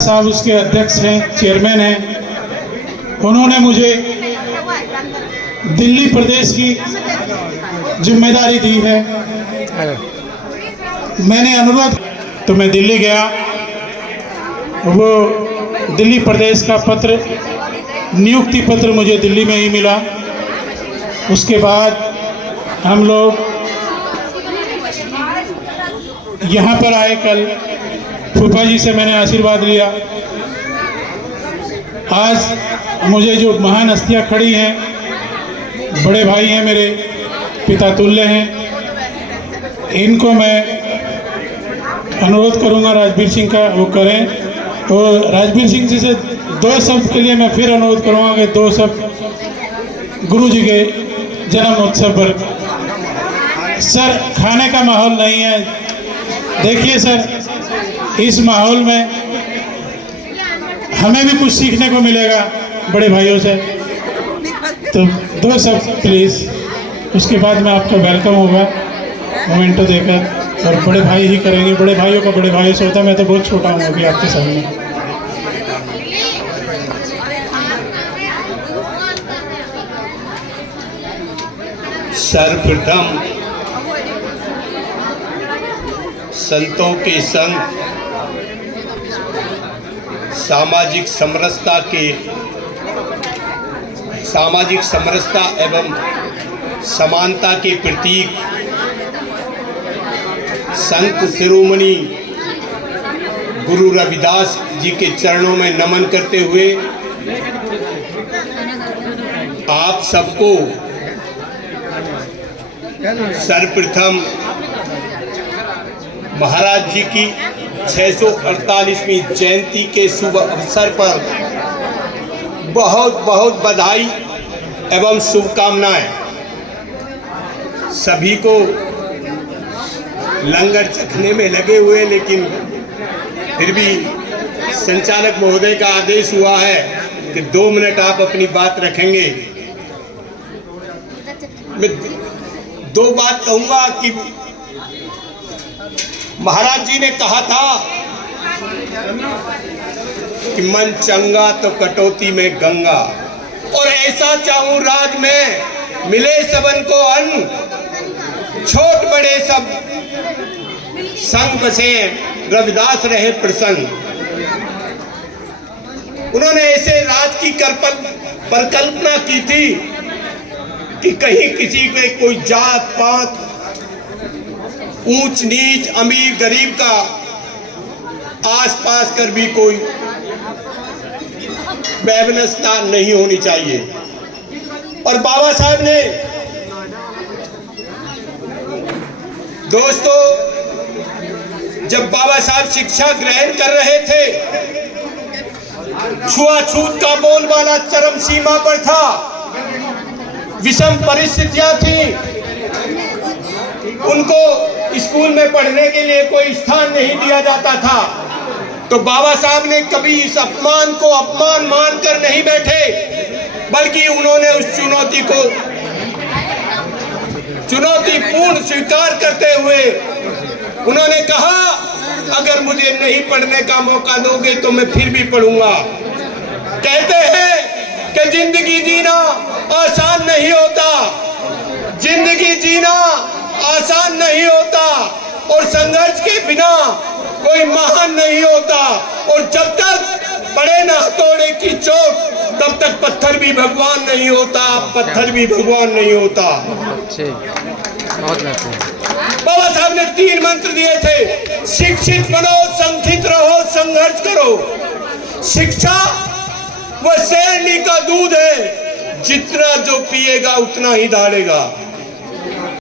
साहब उसके अध्यक्ष हैं, चेयरमैन हैं। उन्होंने मुझे दिल्ली प्रदेश की जिम्मेदारी दी है। मैंने अनुरोध तो मैं दिल्ली गया, वो दिल्ली प्रदेश का पत्र, नियुक्ति पत्र मुझे दिल्ली में ही मिला। उसके बाद हम लोग यहाँ पर आए। कल फूफा जी से मैंने आशीर्वाद लिया। आज मुझे जो महान हस्तियाँ खड़ी हैं, बड़े भाई हैं, मेरे पिता तुल्य हैं, इनको मैं अनुरोध करूंगा राजवीर सिंह का वो करें। और राजवीर सिंह जी से दो शब्द के लिए मैं फिर अनुरोध करूंगा कि दो शब्द गुरु जी के जन्म उत्सव पर। सर, खाने का माहौल नहीं है। देखिए सर, इस माहौल में हमें भी कुछ सीखने को मिलेगा बड़े भाइयों से। तो दो शब्द प्लीज़, उसके बाद में आपका वेलकम होगा मोमेंटो देकर, और बड़े भाई ही करेंगे। बड़े भाइयों का बड़े भाई से होता है। मैं तो बहुत छोटा हूँ अभी आपके सामने। सर्वप्रथम संतों के संग सामाजिक समरसता एवं समानता के प्रतीक संत शिरोमणि गुरु रविदास जी के चरणों में नमन करते हुए आप सबको सर्वप्रथम महाराज जी की 648वीं जयंती के शुभ अवसर पर बहुत बहुत बधाई एवं शुभकामनाएं। सभी को लंगर चखने में लगे हुए, लेकिन फिर भी संचालक महोदय का आदेश हुआ है कि 2 मिनट आप अपनी बात रखेंगे। मैं 2 बात कहूँगा कि महाराज जी ने कहा था कि मन चंगा तो कटौती में गंगा, और ऐसा चाहूं राज में मिले सबन को अन्न, छोट बड़े सब संग बसे रविदास रहे प्रसन्न। उन्होंने ऐसे राज की परिकल्पना की थी कि कहीं किसी के कोई जात पात, ऊंच नीच, अमीर गरीब का आसपास कर भी कोई वैमनस्यता नहीं होनी चाहिए। और बाबा साहब ने, दोस्तों, जब बाबा साहब शिक्षा ग्रहण कर रहे थे, छुआछूत का बोलबाला चरम सीमा पर था, विषम परिस्थितियां थी, उनको स्कूल में पढ़ने के लिए कोई स्थान नहीं दिया जाता था। तो बाबा साहब ने कभी इस अपमान को अपमान मानकर नहीं बैठे, बल्कि उन्होंने उस चुनौती को चुनौतीपूर्ण स्वीकार करते हुए उन्होंने कहा, अगर मुझे नहीं पढ़ने का मौका दोगे तो मैं फिर भी पढ़ूंगा। कहते हैं कि जिंदगी जीना आसान नहीं होता, जिंदगी जीना आसान नहीं होता, और संघर्ष के बिना कोई महान नहीं होता। और जब तक पड़े ना हथौड़े की चोट, तब तक पत्थर भी भगवान नहीं होता, पत्थर भी भगवान नहीं होता। बाबा साहब ने 3 मंत्र दिए थे, शिक्षित बनो, संगठित रहो, संघर्ष करो। शिक्षा वह शेरनी का दूध है, जितना जो पिएगा उतना ही दहाड़ेगा।